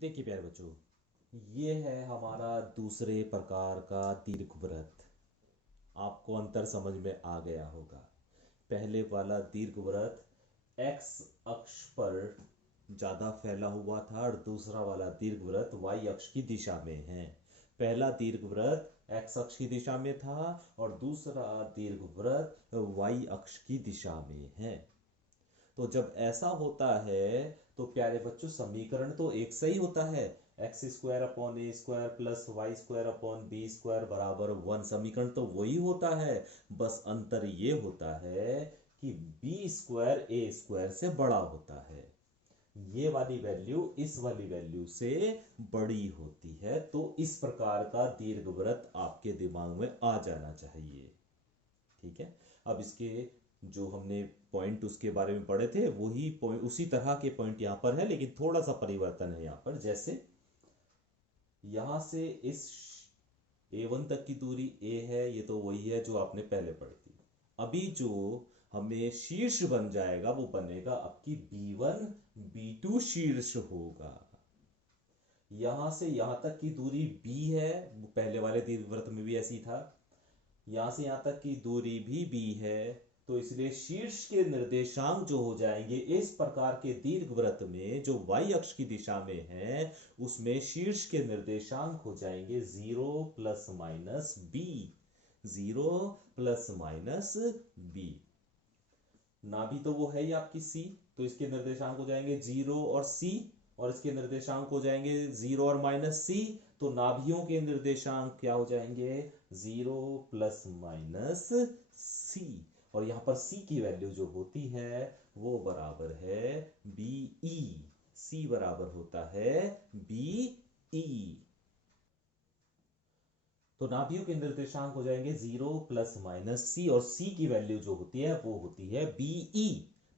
देखिए प्यारे बच्चों, ये है हमारा दूसरे प्रकार का दीर्घवृत्त। आपको अंतर समझ में आ गया होगा। पहले वाला दीर्घवृत्त एक्स अक्ष पर ज्यादा फैला हुआ था और दूसरा वाला दीर्घवृत्त वाई अक्ष की दिशा में है। पहला दीर्घवृत्त एक्स अक्ष की दिशा में था और दूसरा दीर्घवृत्त वाई अक्ष की दिशा में है। तो जब ऐसा होता है तो प्यारे बच्चों समीकरण तो एक सही होता है। X square upon A square plus Y square upon B square बराबर 1। समीकरण तो वही होता है, बस अंतर ये होता है कि बी स्क्वायर ए स्क्वायर से बड़ा होता है। ये वाली वैल्यू इस वाली वैल्यू से बड़ी होती है। तो इस प्रकार का दीर्घवृत्त आपके दिमाग में आ जाना चाहिए। ठीक है। अब इसके जो हमने पॉइंट उसके बारे में पढ़े थे वही पॉइंट, उसी तरह के पॉइंट यहां पर है, लेकिन थोड़ा सा परिवर्तन है यहां पर। जैसे यहां से इस A1 तक की दूरी A है, ये तो वही है जो आपने पहले पढ़ी थी। अभी जो हमें शीर्ष बन जाएगा वो बनेगा आपकी B1 B2 शीर्ष होगा। यहां से यहां तक की दूरी B है, वो पहले वाले दीर्घवृत्त में भी ऐसी था। यहां से यहां तक की दूरी भी b है, तो इसलिए शीर्ष के निर्देशांक जो हो जाएंगे इस प्रकार के दीर्घवृत्त में जो y अक्ष की दिशा में है उसमें शीर्ष के निर्देशांक हो जाएंगे 0 plus minus b। 0 plus minus b। नाभि तो वो है ही आपकी c, तो इसके निर्देशांक हो जाएंगे 0 और c, और इसके निर्देशांक हो जाएंगे 0 और माइनस c। तो नाभियों के निर्देशांक क्या हो जाएंगे? 0 प्लस माइनस c। और यहां पर c की वैल्यू जो होती है वो बराबर है BE। c बराबर होता है BE। तो नाभियों के निर्देशांक हो जाएंगे 0 प्लस माइनस c, और c की वैल्यू जो होती है वो होती है BE।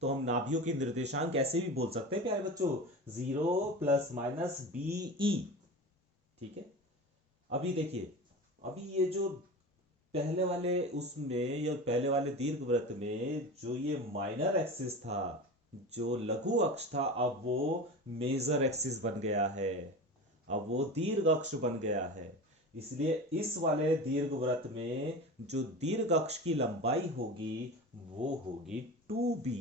तो हम नाभियों के निर्देशांक ऐसे भी बोल सकते हैं प्यारे बच्चों, 0 प्लस माइनस BE। ठीक है। अभी देखिए, अभी ये जो पहले वाले उसमें या पहले वाले दीर्घवृत्त में जो ये माइनर एक्सिस था, जो लघु अक्ष था, अब वो मेजर एक्सिस बन गया है, अब वो दीर्घ अक्ष बन गया है। इसलिए इस वाले दीर्घवृत्त में जो दीर्घ अक्ष की लंबाई होगी वो होगी 2b,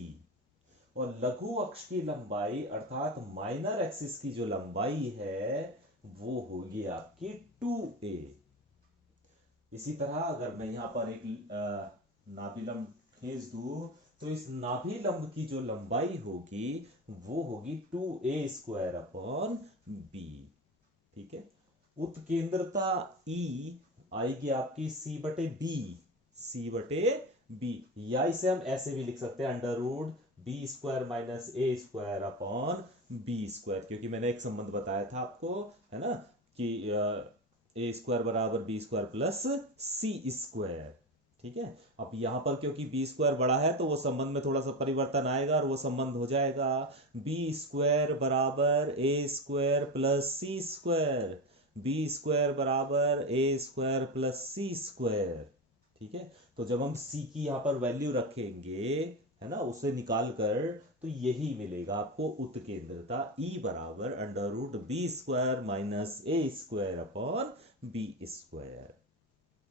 और लघु अक्ष की लंबाई अर्थात माइनर एक्सिस की जो लंबाई है वो होगी आपकी 2a। इसी तरह अगर मैं यहां पर एक नाभिलंब खींच दूं तो इस नाभिलंब की जो लंबाई होगी वो होगी 2a स्क्वायर अपॉन b। ठीक है। उत्केंद्रता E आएगी आपकी C बटे B। C बटे B, या इसे हम ऐसे भी लिख सकते हैं under root B square minus A square upon B square, क्योंकि मैंने एक संबंध बताया था आपको, है ना, कि ए स्क्वायर बराबर बी स्क्वायर प्लस सी स्क्वायर। ठीक है। अब यहां पर क्योंकि बी स्क्वायर बड़ा है तो वो संबंध में थोड़ा सा परिवर्तन आएगा और वो संबंध हो जाएगा बी स्क्वायर बराबर ए स्क्वायर प्लस सी स्क्वायर। बी स्क्वायर बराबर ए स्क्वायर प्लस सी स्क्वायर। ठीक है। तो जब हम c की यहां पर वैल्यू रखेंगे, है ना, उसे निकाल कर, तो यही मिलेगा आपको उत्केंद्रता E बराबर under root B square minus A square upon B square.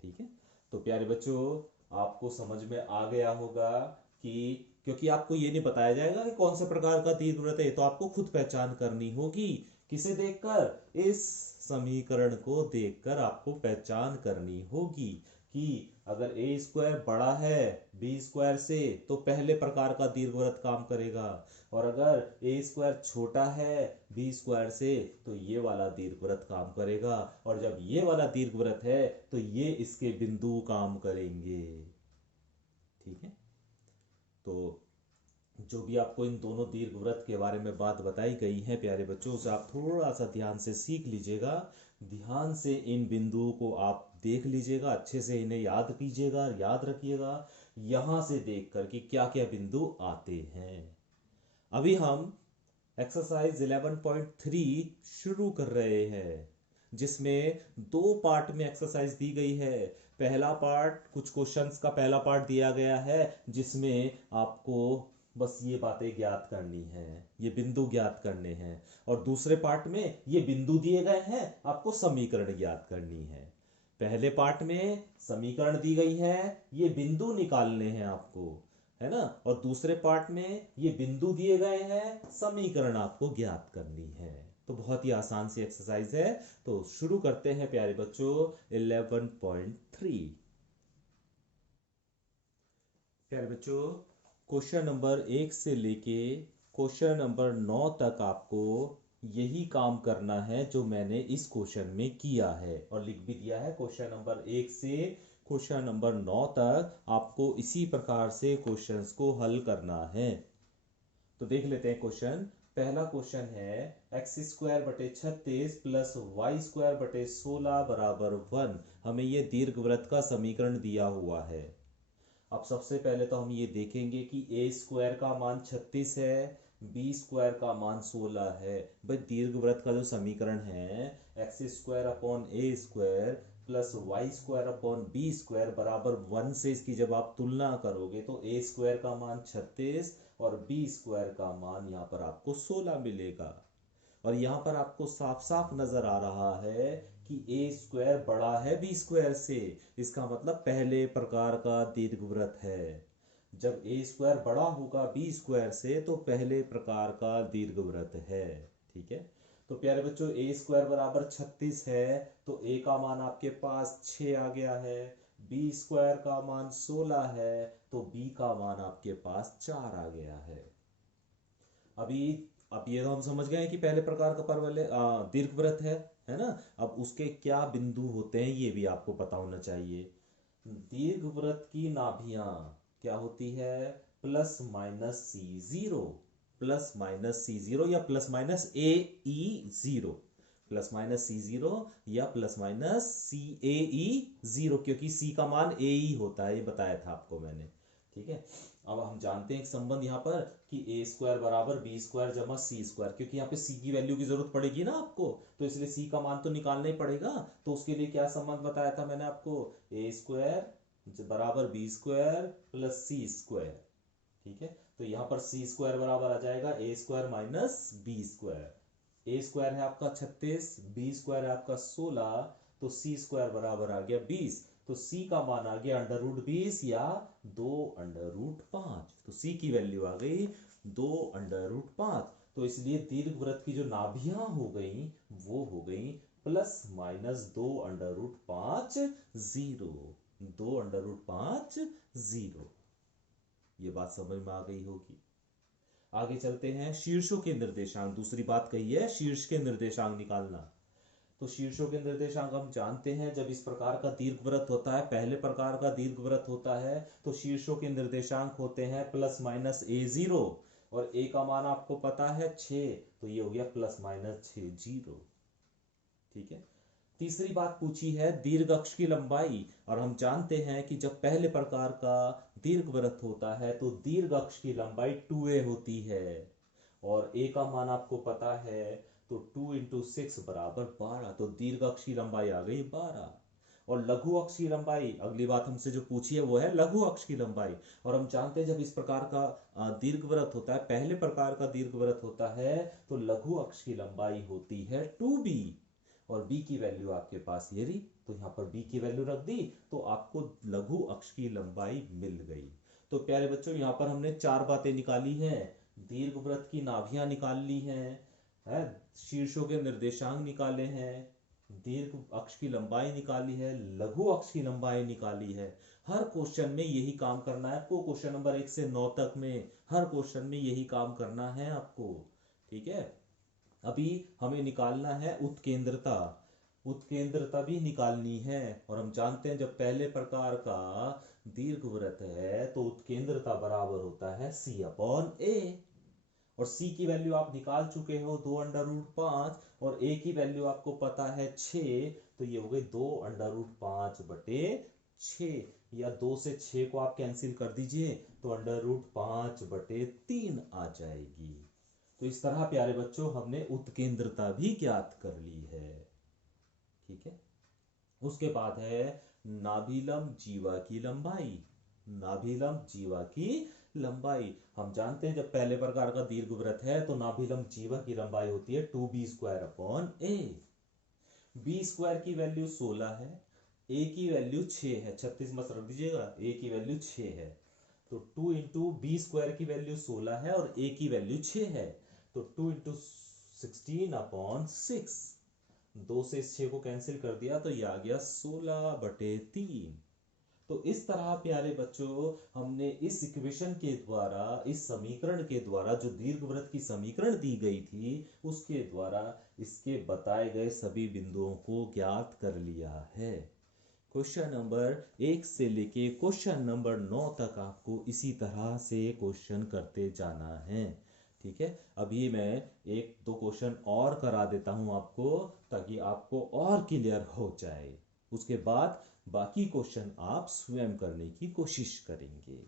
ठीक है। तो प्यारे बच्चों, आपको समझ में आ गया होगा कि क्योंकि आपको ये नहीं बताया जाएगा कि कौन से प्रकार का दीर्घवृत्त है, तो आपको खुद पहचान करनी होगी। किसे देखकर? इस समीकरण को देखकर आपको पहचान करनी होगी कि अगर ए स्क्वायर बड़ा है बी स्क्वायर से तो पहले प्रकार का दीर्घवृत्त काम करेगा, और अगर ए स्क्वायर छोटा है बी स्क्वायर से तो ये वाला दीर्घवृत्त काम करेगा, और जब ये वाला दीर्घवृत्त है तो ये इसके बिंदु काम करेंगे। ठीक है। तो जो भी आपको इन दोनों दीर्घवृत्त के बारे में बात बताई गई है प्यारे बच्चों, उसे आप थोड़ा सा ध्यान से सीख लीजिएगा। ध्यान से इन बिंदुओं को आप देख लीजिएगा, अच्छे से इन्हें याद कीजिएगा, याद रखिएगा यहां से देखकर कि क्या क्या बिंदु आते हैं। अभी हम एक्सरसाइज 11.3 शुरू कर रहे हैं, जिसमें दो पार्ट में एक्सरसाइज दी गई है। पहला पार्ट, कुछ क्वेश्चंस का पहला पार्ट दिया गया है जिसमें आपको बस ये बातें ज्ञात करनी है, ये बिंदु ज्ञात करने हैं। और दूसरे पार्ट में ये बिंदु दिए गए हैं, आपको समीकरण ज्ञात करनी है। पहले पार्ट में समीकरण दी गई है, ये बिंदु निकालने हैं आपको, है ना। और दूसरे पार्ट में ये बिंदु दिए गए हैं, समीकरण आपको ज्ञात करनी है। तो बहुत ही आसान सी एक्सरसाइज है। तो शुरू करते हैं प्यारे बच्चों 11.3। प्यारे बच्चों, क्वेश्चन नंबर 1 से लेके क्वेश्चन नंबर 9 तक आपको यही काम करना है जो मैंने इस क्वेश्चन में किया है, और लिख भी दिया है। क्वेश्चन नंबर 1 से क्वेश्चन नंबर 9 तक आपको इसी प्रकार से क्वेश्चंस को हल करना है। तो देख लेते हैं क्वेश्चन। पहला क्वेश्चन है एक्स स्क्वायर बटे 36 प्लस वाई स्क्वायर बटे 16 बराबर 1। हमें ये दीर्घवृत्त का समीकरण दिया हुआ है। अब सबसे पहले तो हम ये देखेंगे कि ए स्क्वायर का मान 36 है, बी स्क्वायर का मान 16 है। भाई दीर्घवृत्त का जो समीकरण है X square upon A square plus Y square upon B square बराबर 1 से इसकी जब आप तुलना करोगे तो ए स्क्वायर का मान 36 और बी स्क्वायर का मान यहाँ पर आपको 16 मिलेगा। और यहाँ पर आपको साफ साफ नजर आ रहा है कि ए स्क्वायर बड़ा है बी स्क्वायर से। इसका मतलब पहले प्रकार का दीर्घवृत्त है। जब ए स्क्वायर बड़ा होगा बी स्क्वायर से तो पहले प्रकार का दीर्घवृत्त है। ठीक है। तो प्यारे बच्चों ए स्क्वायर बराबर 36 है, तो ए का मान आपके पास 6 आ गया है। बी स्क्वायर का मान 16 है, तो बी का मान आपके पास 4 आ गया है। अभी अब ये तो हम समझ गए हैं कि पहले प्रकार का परवल दीर्घवृत्त है ना। अब उसके क्या बिंदु होते हैं ये भी आपको पता होना चाहिए। दीर्घवृत्त की नाभियां क्या होती है, प्लस माइनस सी जीरो, प्लस माइनस सी जीरो या प्लस माइनस ए ई जीरो, प्लस माइनस सी जीरो या प्लस माइनस सी ए ई जीरो, क्योंकि सी का मान ए ई होता है, ये बताया था आपको मैंने। ठीक है। अब हम जानते हैं एक संबंध यहाँ पर कि ए स्क्वायर बराबर बी स्क्वायर जमा सी स्क्वायर, क्योंकि यहाँ पे सी की वैल्यू की जरूरत पड़ेगी ना आपको, तो इसलिए सी का मान तो निकालना ही पड़ेगा। तो उसके लिए क्या संबंध बताया था मैंने आपको, ए स्क्वायर बराबर बी स्क्वायर प्लस सी स्क्वायर। ठीक है। तो यहाँ पर सी स्क्वायर बराबर आ जाएगा ए स्क्वायर माइनस बी स्क्वायर। ए स्क्वायर है आपका 36, बी स्क्वायर है आपका 16, तो सी स्क्वायर बराबर आ गया 20। तो c का मान आ गया √20 या 2√5। तो c की वैल्यू आ गई 2√5। तो इसलिए दीर्घवृत्त की जो नाभियां हो गई वो हो गई प्लस माइनस 2√5 0, 2√5 0। ये बात समझ में आ गई होगी। आगे चलते हैं, शीर्षों के निर्देशांक। दूसरी बात कही है शीर्ष के निर्देशांक निकालना। तो शीर्षों के निर्देशांक हम जानते हैं, जब इस प्रकार का दीर्घवृत्त होता है, पहले प्रकार का दीर्घवृत्त होता है, तो शीर्षों के निर्देशांक होते हैं प्लस माइनस ए जीरो, और ए का मान आपको पता है 6, तो ये हो गया प्लस माइनस 6 0। ठीक है। तीसरी बात पूछी है दीर्घ अक्ष की लंबाई, और हम जानते हैं कि जब पहले प्रकार का दीर्घवृत्त होता है तो दीर्घ अक्ष की लंबाई 2a होती है, और a का मान आपको पता है, तो 2 इंटू 6 बराबर 12। तो दीर्घ अक्ष की लंबाई आ गई 12। और लघु अक्ष की लंबाई, अगली बात हमसे जो पूछी है वो है लघु अक्ष की लंबाई। और हम जानते हैं जब इस प्रकार का दीर्घवृत्त होता है, पहले प्रकार का दीर्घवृत्त होता है, तो लघु अक्ष की लंबाई होती है 2b। और b की वैल्यू आपके पास ये रही, तो यहाँ पर b की वैल्यू रख दी, तो आपको लघु अक्ष की लंबाई मिल गई। तो प्यारे बच्चों यहाँ पर हमने 4 बातें निकाली हैं। दीर्घवृत्त की नाभियां निकाल ली है, शीर्षों के निर्देशांक निकाले हैं, दीर्घ अक्ष की लंबाई निकाली है, लघु अक्ष की लंबाई निकाली है। हर क्वेश्चन में यही काम करना है आपको। क्वेश्चन नंबर 1 से 9 तक में हर क्वेश्चन में यही काम करना है आपको। ठीक है। अभी हमें निकालना है उत्केंद्रता। उत्केंद्रता भी निकालनी है, और हम जानते हैं जब पहले प्रकार का दीर्घवृत्त है तो उत्केंद्रता बराबर होता है c अपॉन a। और c की वैल्यू आप निकाल चुके हो 2√5, और a की वैल्यू आपको पता है 6, तो ये हो गई 2√5 बटे 6, या 2 से 6 को आप कैंसिल कर दीजिए तो √5 बटे 3 आ जाएगी। तो इस तरह प्यारे बच्चों हमने उत्केंद्रता भी ज्ञात कर ली है। ठीक है। उसके बाद है नाभिलंब जीवा की लंबाई। नाभिलंब जीवा की लंबाई हम जानते हैं जब पहले प्रकार का दीर्घवृत्त है तो नाभिलंब जीवा की लंबाई होती है 2b² अपॉन ए। बी स्क्वायर की वैल्यू 16 है, ए की वैल्यू 6 है, 36 मत रख दीजिएगा, ए की वैल्यू 6 है। तो 2 इंटू बी स्क्वायर की वैल्यू 16 है और ए की वैल्यू 6 है, तो 2 इंटू 16 अपॉन 6। 2 से इस 6 को कैंसिल कर दिया तो ये आ गया 16/3। तो इस तरह प्यारे बच्चों हमने इस इक्वेशन के द्वारा, इस समीकरण के द्वारा, जो दीर्घवृत्त की समीकरण दी गई थी उसके द्वारा इसके बताए गए सभी बिंदुओं को ज्ञात कर लिया है। क्वेश्चन नंबर 1 से लेके क्वेश्चन नंबर 9 तक आपको इसी तरह से क्वेश्चन करते जाना है। ठीक है, अभी मैं एक दो क्वेश्चन और करा देता हूं आपको, ताकि आपको और क्लियर हो जाए। उसके बाद बाकी क्वेश्चन आप स्वयं करने की कोशिश करेंगे।